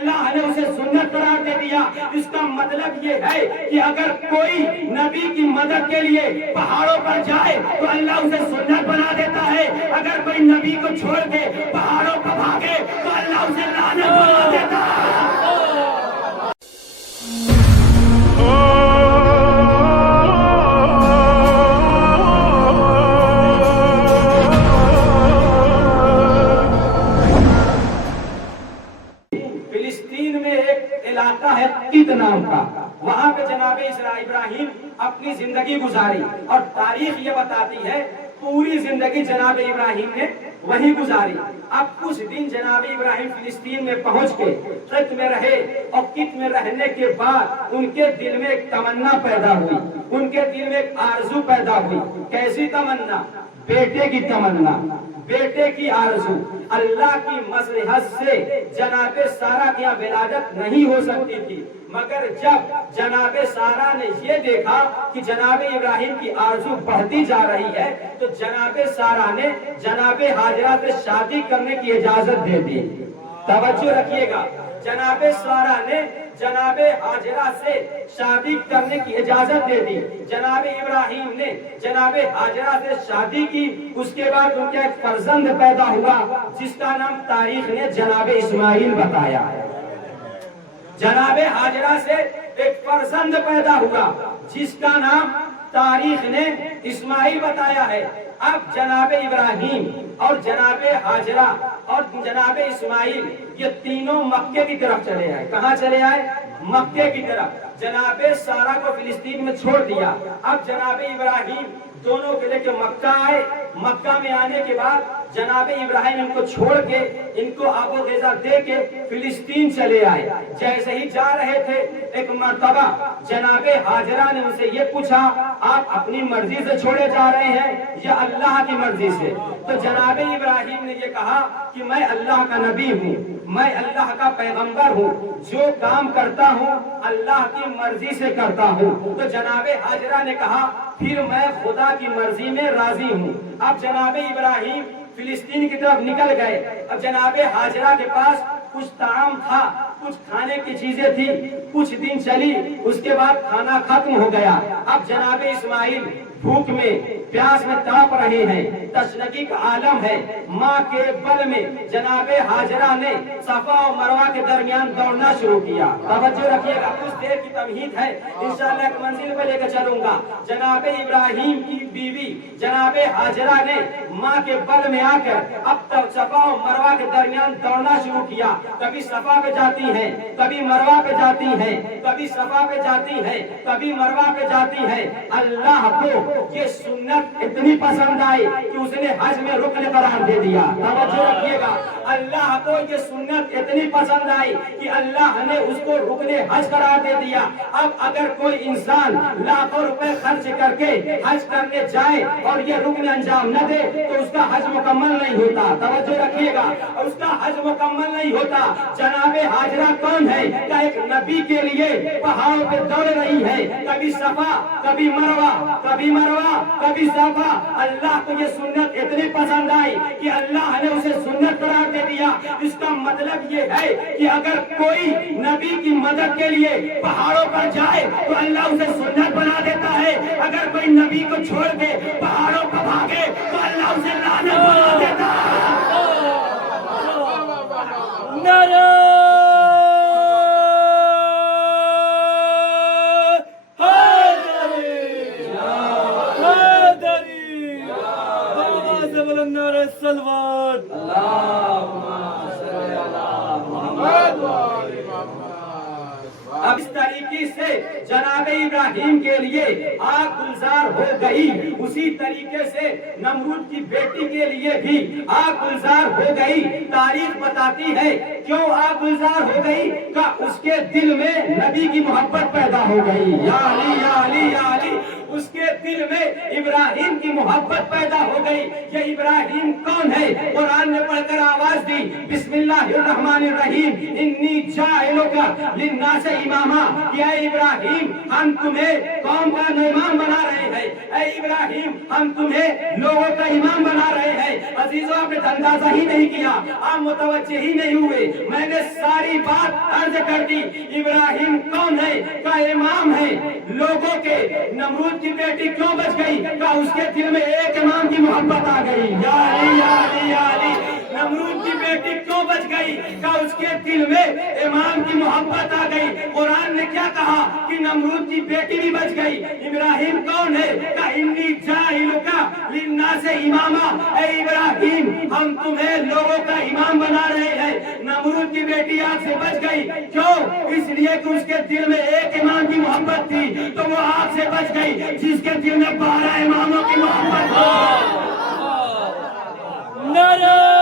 اللہ نے اسے سنت قرار دے دیا۔ اس کا مطلب یہ ہے کہ اگر کوئی نبی کی مدد کے لیے پہاڑوں پر جائے تو اللہ اسے سنت بنا دیتا ہے، اگر کوئی نبی کو چھوڑ کے پہاڑوں پر بھاگے تو اللہ اسے لعنت بنا دیتا ہے۔ فلسطین میں ایک علاقہ ہے قط نام کا، وہاں پہ جناب ابراہیم اپنی زندگی گزاری، اور تاریخ یہ بتاتی ہے پوری زندگی جناب ابراہیم نے وہیں گزاری۔ اب کچھ دن جناب ابراہیم فلسطین میں پہنچ کے قط میں رہے، اور قط میں رہنے کے بعد ان کے دل میں ایک تمنا پیدا ہوئی، ان کے دل میں ایک آرزو پیدا ہوئی۔ کیسی تمنا؟ بیٹے کی تمنا، بیٹے کی آرزو۔ اللہ کی مصلحت سے جناب سارہ کی ولادت نہیں ہو سکتی تھی، مگر جب جناب سارہ نے یہ دیکھا کہ جناب ابراہیم کی آرزو بڑھتی جا رہی ہے تو جناب سارہ نے جناب ہاجرہ سے شادی کرنے کی اجازت دے دی۔ توجہ رکھیے گا، جناب سارہ نے جناب ہاجرہ سے شادی کرنے کی اجازت دے دی۔ جناب ابراہیم نے جناب ہاجرہ سے شادی کی، اس کے بعد ان کا ایک فرزند پیدا ہوا جس کا نام تاریخ نے جناب اسماعیل بتایا ہے۔ جناب ہاجرہ سے ایک فرزند پیدا ہوا جس کا نام تاریخ نے اسماعیل بتایا ہے۔ اب جناب ابراہیم اور جناب ہاجرہ اور جناب اسماعیل یہ تینوں مکے کی طرف چلے آئے۔ کہاں چلے آئے؟ مکے کی طرف۔ جناب سارہ کو فلسطین میں چھوڑ دیا۔ اب جناب ابراہیم دونوں کے لے کے مکہ آئے۔ مکہ میں آنے کے بعد جناب ابراہیم ان کو چھوڑ کے، ان کو آب و غذا دے کے فلسطین چلے آئے۔ جیسے ہی جا رہے تھے ایک مرتبہ جناب ہاجرہ نے ان سے یہ پوچھا، آپ اپنی مرضی سے چھوڑے جا رہے ہیں یا اللہ کی مرضی سے؟ تو جناب ابراہیم نے یہ کہا کہ میں اللہ کا نبی ہوں، میں اللہ کا پیغمبر ہوں، جو کام کرتا ہوں اللہ کی مرضی سے کرتا ہوں۔ تو جناب ہاجرہ نے کہا پھر میں خدا کی مرضی میں راضی ہوں۔ اب جناب ابراہیم فلسطین کی طرف نکل گئے۔ اب جناب ہاجرہ کے پاس کچھ طعام تھا، کچھ کھانے کی چیزیں تھی، کچھ دن چلی، اس کے بعد کھانا ختم ہو گیا۔ اب جناب اسماعیل بھوک میں پیاس میں تڑپ رہے ہیں، تشنگی کا عالم ہے۔ ماں کے بل میں جناب ہاجرہ نے صفا اور مروہ کے درمیان دوڑنا شروع کیا۔ توجہ رکھیے گا، کچھ دیر کی تمہید ہے، انشاءاللہ ایک منزل پہ لے کے چلوں گا۔ جناب ابراہیم کی بیوی جناب ہاجرہ نے ماں کے بل میں آ کر اب تک صفا اور مروہ کے درمیان دوڑنا شروع کیا۔ کبھی صفا پہ جاتی ہیں، کبھی مروہ پہ جاتی ہیں، کبھی صفا پہ جاتی ہیں، کبھی مروہ پہ جاتی ہیں۔ اللہ کو یہ سنت اتنی پسند آئی کہ اس نے حج میں رکن قرار دے دیا۔ توجہ رکھیے گا، اللہ کو یہ سنت اتنی پسند آئی کہ اللہ نے اس کو رکن حج قرار دے دیا۔ اب اگر کوئی انسان لاکھوں روپے خرچ کر کے حج کرنے جائے اور یہ رکن انجام نہ دے تو اس کا حج مکمل نہیں ہوتا۔ توجہ رکھیے گا، اس کا حج مکمل نہیں ہوتا۔ جناب ہاجرہ کون ہے؟ کہ ایک نبی کے لیے پہاڑوں پہ دوڑ رہی ہے، کبھی صفا کبھی مروہ، کبھی مروہ کبھی صفا۔ اللہ کو یہ سنت اتنی پسند آئی کہ اللہ نے اسے سنت قرار دے دیا۔ اس کا مطلب یہ ہے کہ اگر کوئی نبی کی مدد کے لیے پہاڑوں پر جائے تو اللہ اسے سنت بنا دیتا ہے، اگر کوئی نبی کو چھوڑ کے پہاڑوں پر بھاگے تو اللہ اسے لعنت بنا دیتا ہے۔ اب اس طریقے سے جناب ابراہیم کے لیے آگ گلزار ہو گئی، اسی طریقے سے نمرود کی بیٹی کے لیے بھی آگ گلزار ہو گئی۔ تاریخ بتاتی ہے کیوں آگ گلزار ہو گئی؟ کہ اس کے دل میں نبی کی محبت پیدا ہو گئی۔ یا علی یا علی یا علی، اس کے دل میں ابراہیم کی محبت پیدا ہو گئی. یہ ابراہیم کون ہے؟ قرآن نے پڑھ کر آواز دی, بسم اللہ الرحمن الرحیم, انی جاعلک للناس اماما. اے ابراہیم ہم تمہیں قوم کا امام بنا رہے ہیں. اے ابراہیم ہم تمہیں لوگوں کا امام بنا رہے ہیں. عزیزوں آپ نے اندازہ ہی نہیں کیا, آپ متوجہ ہی نہیں ہوئے, میں نے ساری بات عرض کر دی. ابراہیم کون ہے؟ کا امام ہے لوگوں کے. نمرود کی بیٹی کیوں بچ گئی؟ کا اس کے دل میں ایک امام کی محبت آ گئی. یا علی یا علی یا علی. نمرود کی بیٹی کیوں بچ گئی؟ کا اس کے دل میں امام کی محبت آ گئی. قرآن نے کیا کہا کہ نمرود کی بیٹی بھی بچ گئی. ابراہیم کون ہے؟ کا انی جاعلک للناس اماما. اے ابراہیم ہم تمہیں لوگوں کا امام بنا رہے ہیں. نمرود کی بیٹی آپ سے بچ گئی. کیوں؟ اس لیے کہ اس کے دل میں ایک امام کی محبت تھی, تو وہ آپ سے بچ گئی. جس کے دل میں 12 اماموں کی محبت ہو. نعرہ